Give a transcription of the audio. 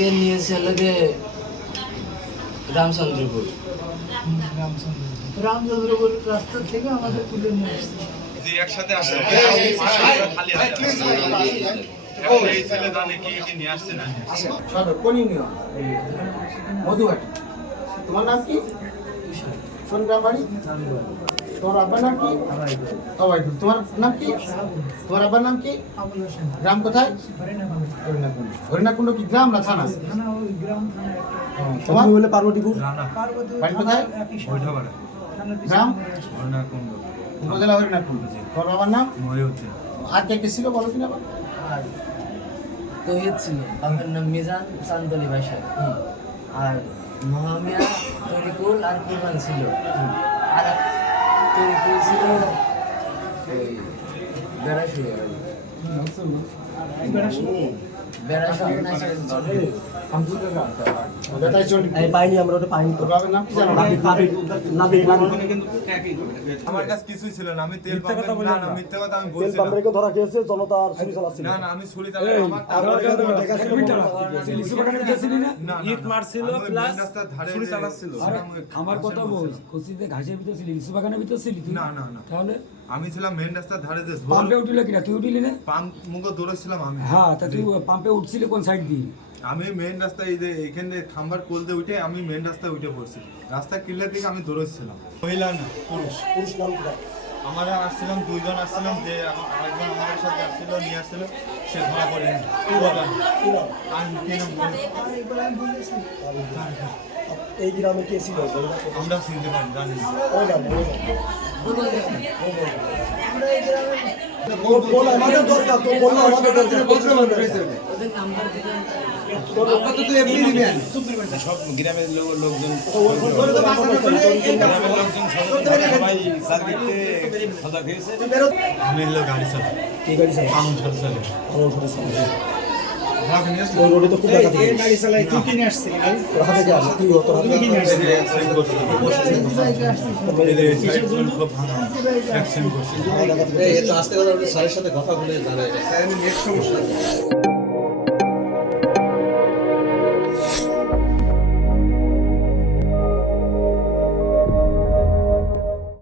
আমাদেরকে নিয়েছে লোকে রামচন্দ্রপুর। রামচন্দ্রপুর রাস্তা থেকে আমাদের তুলে নিয়ে আসছে। যে একসাথে আসছে খালি এই ছেলে জানে কি নিয়ে আসছে না সদর কোন ইউনিয়ন? মধুঘাটি। তোমার নাম কি? কোন গ্রাম বাড়ি? তোমার আব্বার নাম কি? অবাইদুল। তোমার নাম কি? তোমার আব্বার নাম কি? আবুল হোসেন। গ্রাম কোথায়? হরিণাকুণ্ড। হরিণাকুণ্ড কি গ্রাম না থানা? থানা ওই গ্রাম থানা একটা। তোমার হলো পার্বতীপুর। পার্বতী বাড়ি কোথায়? একই সাথে। ওইঠাবাড়া থানার পিছনে গ্রাম? হরিণাকুণ্ড উপজেলা হরিণাকুণ্ড। তোর বাবার নাম? মহিউদ্দিন। আর কে কে ছিল বলো কিনা আবার? আর তহিদ ছিল, বাবার নাম মিজান চান্দলি ভাষা। আর মহামিয়া তরিকুল আর কুরবান ছিল। আর এক তরিকুল ছিল ওই বেড়াশুয়ে বেড়াশুয়ে না বেতাই চন্ডী। পাইনি আমরা ওটা পাইনি তো। তোর বাবার নাম কি জানো? আমার কাছে কিছুই ছিল না, আমি তেল পাম্পে না না মিথ্যা কথা আমি তেল বলছি পাম্প রেখে ধরা খেয়েছে, জনতা আর ছুরি চালাচ্ছিল। না না আমি ছুরি চালাই আমার ইট মারছিল প্লাস ছুরি চালাচ্ছিল। আমার কথা বল, খুশিতে ঘাসের ভিতর ছিলি, লিচু বাগানের ভিতর ছিলি তুই? না না না তাহলে আমি ছিলাম মেন রাস্তার ধারে যে পাম্পে উঠিল কিনা? তুই উঠিলি না? পাম্প মুখে দৌড়েছিলাম আমি। হ্যাঁ, তা তুই পাম্পে উঠছিলি কোন সাইড দিয়ে? আমি মেন রাস্তায় এই যে এখানে খাম্বার কোলতে উঠে আমি মেন রাস্তায় উঠে পড়ছি। রাস্তা কিল্লা থেকে আমি দৌড়েছিলাম। মহিলা না পুরুষ। পুরুষ নাম কোথায়? আমরা আসছিলাম দুইজন আসছিলাম, যে আরেকজন আমাদের সাথে আসছিল নিয়ে আসছিল, সে ধরা পড়ে কি নাম? আমি কি নাম বলি? এই গ্রামে কে ছিল? আমরা চিনতে পারি জানি না। ওই গ্রামে, ওই গ্রামে। বল আমাদের দরকার, তো বল আমাদের দরকার। ওদের নাম্বার দিলাম। সব গ্রামের লোকজন বলে তো বাসা চলে এই কাজ গ্রামের লোকজন সবাই সার্কিটে সজাগ হয়েছে। আমি হলো গাড়ি চালাই। কি গাড়ি চালায়? আমন সাথে চালাই। আমার সাথে চালায়। ওই রোডে তো খুব দেখা যায়। গাড়ি চালায় কি কিনে আসছে গাড়ি? তোর হাতে কি আছে? তুই তোর হাতে কি নিয়ে আসছিস? অ্যাক্সিডেন্ট করছি। খুব ভাঙা অ্যাক্সিডেন্ট করছি। এই তো আস্তে করে স্যারের সাথে কথা বলে জানাই।